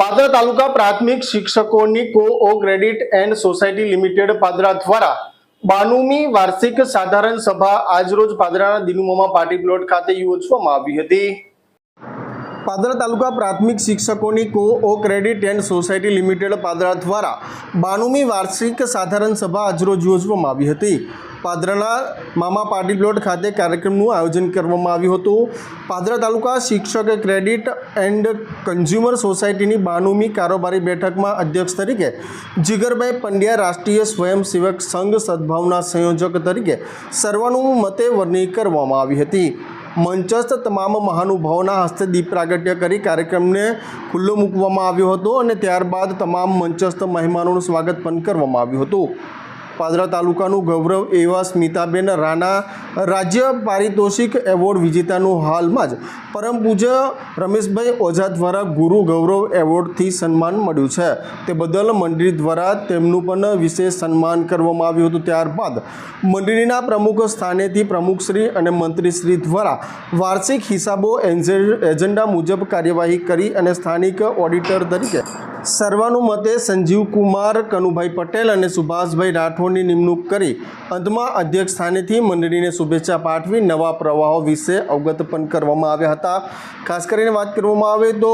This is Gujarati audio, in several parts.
પાદરા તાલુકા પ્રાથમિક શિક્ષકોની કો credit and society limited Padra દ્વારા 92મી વાર્ષિક સાધારણ સભા આજરોજ પાદરાના દિનુમોમાં પાર્ટી પ્લોટ ખાતે યોજવામાં આવી હતી। પાદરા તાલુકા પ્રાથમિક શિક્ષકોની કો credit and society limited Padra દ્વારા 92મી વાર્ષિક સાધારણ સભા આજરોજ યોજવામાં આવી હતી। પાદરાના મામા પાર્ટી પ્લોટ ખાતે કાર્યક્રમનું આયોજન કરવામાં આવ્યું હતું। પાદરા તાલુકા શિક્ષક ક્રેડિટ એન્ડ કન્ઝ્યુમર સોસાયટીની 92મી કારોબારી બેઠકમાં અધ્યક્ષ તરીકે જીગરભાઈ પંડ્યા, રાષ્ટ્રીય સ્વયંસેવક સંઘ સદભાવના સંયોજક તરીકે સર્વાનુમતે વરણી કરવામાં આવી હતી। મંચસ્થ તમામ મહાનુભાવોના હસ્તે દીપ પ્રાગટ્ય કરી કાર્યક્રમને ખુલ્લો મૂકવામાં આવ્યો હતો અને ત્યારબાદ તમામ મંચસ્થ મહેમાનોનું સ્વાગત પણ કરવામાં આવ્યું હતું। પાદરા તાલુકાનું ગૌરવ એવા સ્મિતાબેન રાણા રાજ્ય પારિતોષિક એવોર્ડ વિજેતાનું હાલમાં જ પરમ પૂજ્ય રમેશભાઈ ઓઝા દ્વારા ગુરુ ગૌરવ એવોર્ડથી સન્માન મળ્યું છે, તે બદલ મંડળી દ્વારા તેમનું પણ વિશેષ સન્માન કરવામાં આવ્યું હતું। ત્યારબાદ મંડળીના પ્રમુખ સ્થાનેથી પ્રમુખશ્રી અને મંત્રીશ્રી દ્વારા વાર્ષિક હિસાબો એજન્ડા મુજબ કાર્યવાહી કરી અને સ્થાનિક ઓડિટર તરીકે સર્વાનુમતે સંજીવકુમાર કનુભાઈ પટેલ અને સુભાષભાઈ રાઠોડની નિમણૂક કરી અંતમાં અધ્યક્ષ સ્થાનેથી મંડળીને શુભેચ્છા પાઠવી નવા પ્રવાહો વિશે અવગત પણ કરવામાં આવ્યા હતા। ખાસ કરીને વાત કરવામાં આવે તો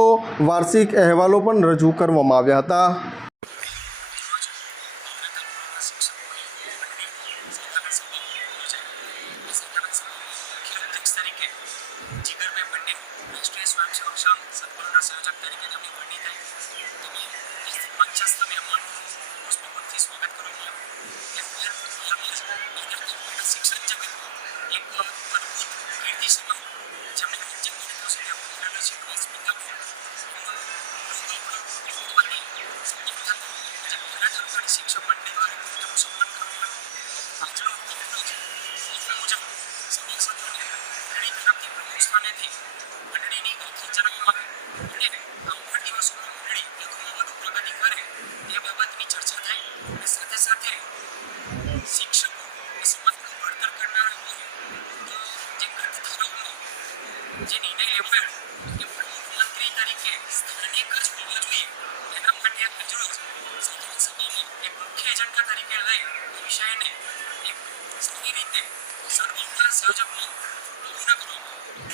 વાર્ષિક અહેવાલો પણ રજૂ કરવામાં આવ્યા હતા। જીગરભાઈ પંડ્યા રાષ્ટ્રીય સ્વયંસેવક સંઘ સદભાવના સંયોજક તરીકે તેમની વરણી થઈ। મંચસ્થ મહેમાનોનું પુષ્પગુચ્છથી સ્વાગત કરવામાં આવ્યું। શિક્ષણ જગતમાં એક અદ્ભુત કીર્તિ સમાન જેમણે ઊંચા મહત્વ સુધી પહોંચેલો છે એવા સ્મિતાબેન શિક્ષક મંડળ દ્વારા તેમનું સન્માન કરવામાં આવ્યું। આજનો મુજબ સભાસદોને મંડળી તરફથી પ્રમુખ સ્થાનેથી મંડળીની ઓફિસ જણાવવામાં આવી અને આવનાર દિવસોમાં મંડળી વધુમાં વધુ પ્રગતિ કરે તે બાબતની ચર્ચા થઈ અને સાથે સાથે શિક્ષકો અને સમાજનું ઘડતર કરનારા હોય તો જે ગ્રંથધારાઓમાં જે નિર્ણય લેવાયો કે પ્રમુખ મંત્રી તરીકે સ્થાનિક જ હોવા જોઈએ, એના માટે આજરોજ સાધારણ સભામાં એક મુખ્ય એજન્ડા તરીકે લઈ વિષયને એક સારી રીતે સદભાવના સંયોજકમાં પૂર્ણ કરવામાં આવ્યો।